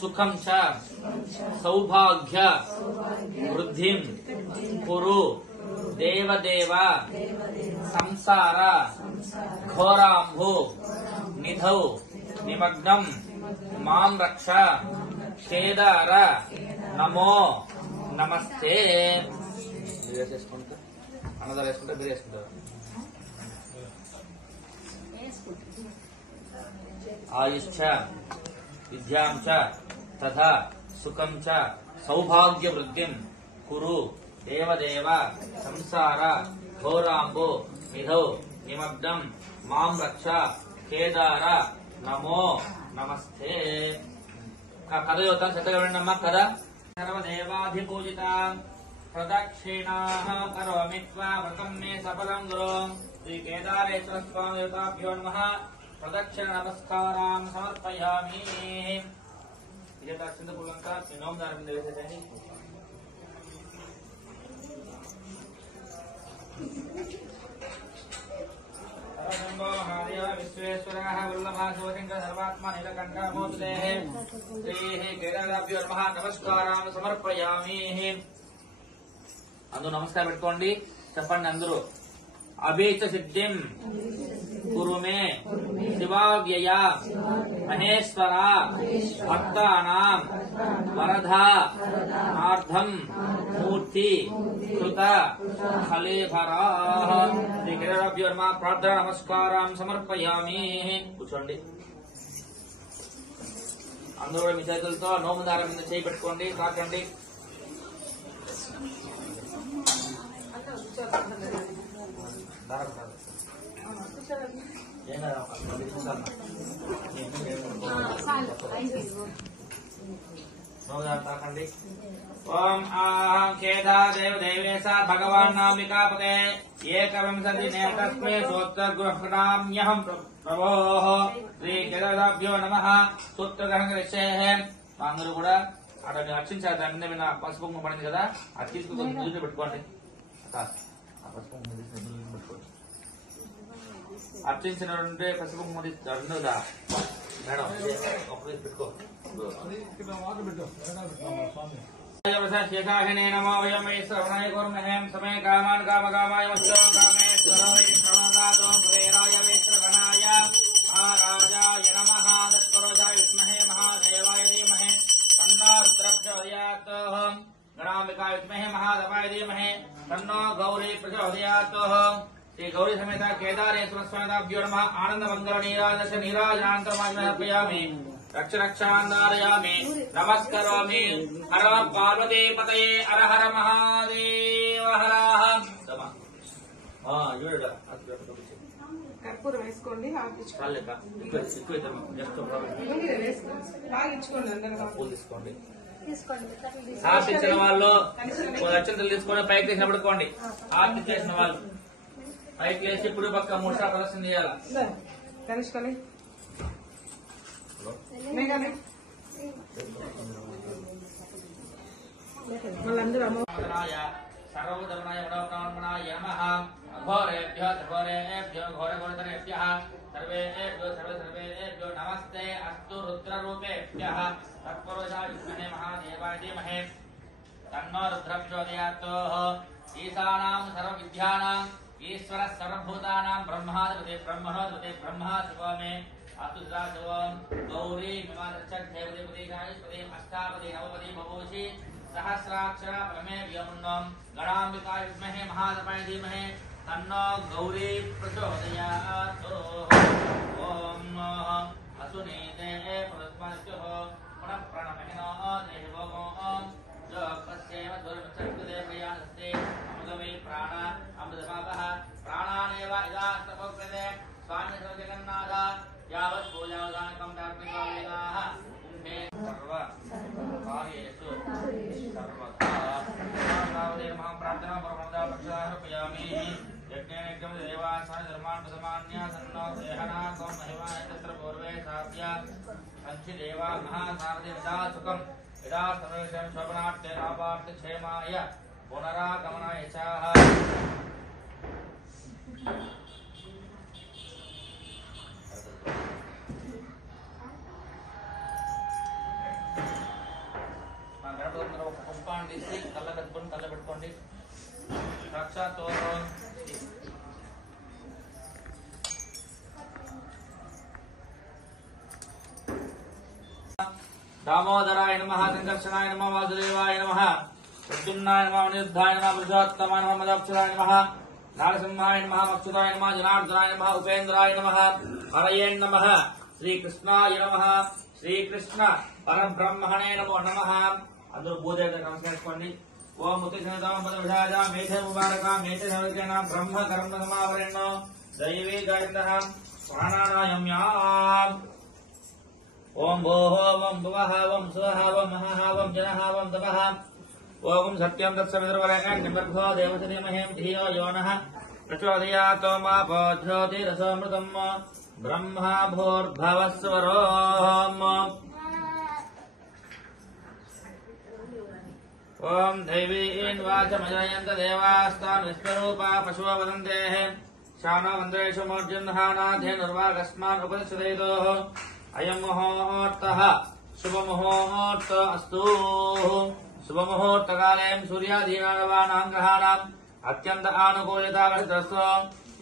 सुखं च सौभाग्य वृद्धिं कुरु देवदेव संसार घोराम्भु निधौ निमग्नं मां रक्ष केदार नमो नमस्ते। आयुश्च विद्यां च तथा सुखं च सौभाग्य वृद्धिं कुरु देवदेव संसार घोराम्बु निधौ निमग्नं मां रक्ष केदार नमो नमस्ते। कद चतुर्णम कद सर्वदेवाधिपूजिता प्रदक्षिणाः करोमि त्वा व्रतं मे सफलं गुरो श्री केदारेश्वर स्वामी देवताभ्यो नमः। प्रदक्षिण नमस्कारान् समर्पयामि। महादेव विश्वेश्वरः वल्लभः शिवशङ्कर सर्वात्मा नीलकण्ठ मोददेः श्रीः केदाराभ्यो नमः नमस्कारान् समर्पयामि। अंदरू नमस्कार పెట్టుకోండి చెప్పండి అందరూ। अभीच सिद्धिं कुरु मे शिवाव्यया महेश्वरा भक्तानां वरदा नार्धं मूर्ति कृत फलेभराः। श्री केदाराभ्यो नमः प्रार्थना नमस्कारान् समर्पयामि। కూర్చోండి అందరూ మీ చేతులతో నోము దారం మీద చేయి పెట్టుకోండి తాకండి। ओम आहं केदारदेव देवेश भगवान् नामिकापते एकविंशति नेतस्मै सूत्रगृह्णाम्यहं प्रभोः। श्री केदाराभ्यो नमः। सूत्रग्रहण करिष्ये। అందరూ కూడా అక్కడ అర్చించారు। దాని మీద విన్న పసుపు కుంకుమ పడింది కదా, అది తీసుకుని ముందు పెట్టుకోండి। పసుపు కుంకుమ పెట్టుకోండి। అర్చించిన పసుపు కుంకుమ రెండుదా మేడం ఒకటి పెట్టుకో। शेषाहिने नमो वयं वै श्रवणाय कुर्महे समय कामान् कामकामाय मत्स्यं कामेश्वराय श्रवणदातों कुबेराय वै श्रवणाय महाराजाय नमः। तत्पुरुषाय विद्महे महादेवाय धीमहि तन्नो रुद्रः प्रचोदयात्। गणाम्बिकाय विद्महे महादेवाय धीमहि तन्नो गौरी प्रचोदयात्। श्री गौरी समेत केदारेश्वर स्वामिभ्यो नमः। आनंद मंगल नीराजस्य नीराजनान्तरमाय समर्पयामि। रक्ष रक्षान्धारयामि नमस्करोमि। हर पार्वती पतये हर हर महादेव हर। కర్పూరం వేసుకోండి। ఆర్తించిన వాళ్ళు అక్షంతలు తీసుకొని పైకి తీసిన పడుకోండి। ఆర్తి చేసిన వాళ్ళు పైకి లేచి ఇప్పుడు పక్క 3 సార్లు ప్రదర్శన చేయాలి। కనిష్కని వాళ్ళందరూ सर्वधर्माय मनोकामनाय नमः। अघोरेभ्यो सर्वरेभ्यो घोरघोरतरेभ्यः सर्वेभ्यो सर्वेभ्यो नमस्ते अस्तु रुद्ररूपेभ्यः। तत्पुरुषाय विद्महे महादेवाय धीमहि तन्नो रुद्रः प्रचोदयात्। ईशानां सर्वविद्यानां ईश्वरः सर्वभूतानां ब्रह्माधिपते ब्रह्मणोधिपते ब्रह्मा शिवमे अस्तु सदाशिवं गौरी विमानच्छेवदेवते गायस्पति अष्टापति नवपति बभूषि सहस्राक्षर परमे व्योमन्नं। गणाम्बिकाय विद्महे महादेवाय धीमहि तन्नो गौरी प्रचोदयात्। ओम असुनीते पुरस्मस्युः पुनः प्रणमहिनो देवोम जो कस्यैव दुर्मचक्रुते प्रियास्ते अमृतमे प्राण अमृतपापः प्राणानेव इदास्तपोक्यते स्वामी जगन्नाथ यावत् पूजावधानकं धार्मिकाः कुम्भे सर्व कार्येषु सर्वथा महां प्रार्थना परमदा प्रक्षार्पयामि। यज्ञेन यज्ञं देवासाय धर्मान् प्रसमान्य सन्नो देहना कं महिमाय तत्र पूर्वे साध्य पंचि देवा महासारदि विदा सुखं यदा सर्वेषां शोभनार्थे लाभार्थे क्षेमाय पुनरागमनाय चाह। దీపాన్ని తీసి కళ్ళ కట్టుకొని కళ్ళ పెట్టుకోండి. రక్షాతోరణం दामोदराय नमः, संकर्षणाय नमः, वासुदेवाय नमः, प्रद्युम्नाय नमः, अनिरुद्धाय नमः, पुरुषोत्तमाय नमः, मदक्षराय नमः, नारसिंहाय नमः, मक्षुताय नमः, जनार्दनाय नमः, उपेन्द्राय नमः, हरये नमः, श्रीकृष्णाय नमः, श्रीकृष्ण परब्रह्मणे नमो नमः. अंदर भूदेवता नमस्करिंచుకోండి. ओम मुतिसंतमपदविषाजा मेघ मुबारका मेघ सर्वजना ब्रह्म कर्म समावरेण्यो दैवी गायन्तः स्वानानायम्याम्. ओम भोः ओम भुवः ओम सुवः ओम महः ओम जनः ओम तपः ओम सत्यं तत्सवितुर्वरेण्यं देवसनेमहें धियो यो नः प्रचोदयात् मा ज्योतिरसोऽमृतम् ब्रह्मा भूर्भुवस्सुवरोम्. ओम दैवीन् वाचमजयन्त देवास्तान् विश्वरूपा पशवो वदन्तेः शानो मन्त्रेषु मूर्जन्हानाध्यनुर्वागस्मान् उपदिशदेतोः. अयं मुहूर्तः शुभमुहूर्त अस्तु. शुभमुहूर्तकाले सूर्यादीनां ग्रहाणाम् अत्यन्त आनुकूल्यता वर्तते.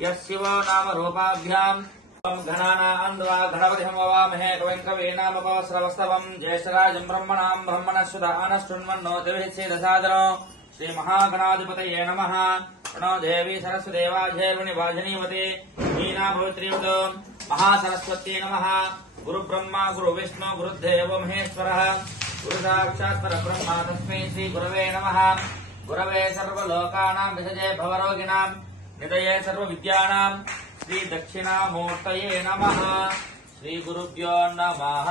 यस्शिवो नाम रूपाभ्याम् घनानान्द्वा गणपतिं ववामहे कविं कवीनामुपस्रवस्तवम्. ज्येष्ठराजं ब्रह्मणां ब्रह्मणश्रुत आनशृण्वन्नो दिविच्छेदसादनो. श्रीमहागणाधिपतये नमः. प्रणो देवी सरस्वदेवाझेर्वणि वाजनीवते मीना भवित्रीवत महासरस्वती नमः. गुरु ब्रह्मा गुरु विष्णु गुरुदेव महेश्वरः गुरु साक्षात् परब्रह्म तस्मै श्री गुरवे नमः. गुरवे सर्वलोकानां विषजे भवरोगिणां निधये सर्वविद्यानां श्री दक्षिणामूर्तये नमः. श्री गुरुभ्यो नमः.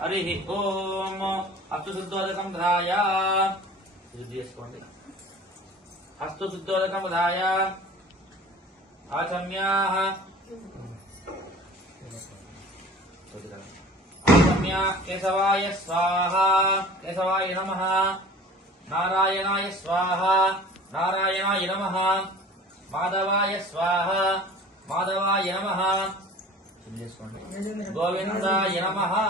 हरिः ओम. अस्तु शुद्धोदकं धाय शुद्धि చేసుకోండి. अस्तु शुद्धोदकं धाय आचम्याः आचम्य केशवाय स्वाहा. केशवाय नमः. नारायणाय स्वाहा. नारायणाय नमः. माधवाय स्वाहा. माधवाय नमः. गोविंदाय नमः.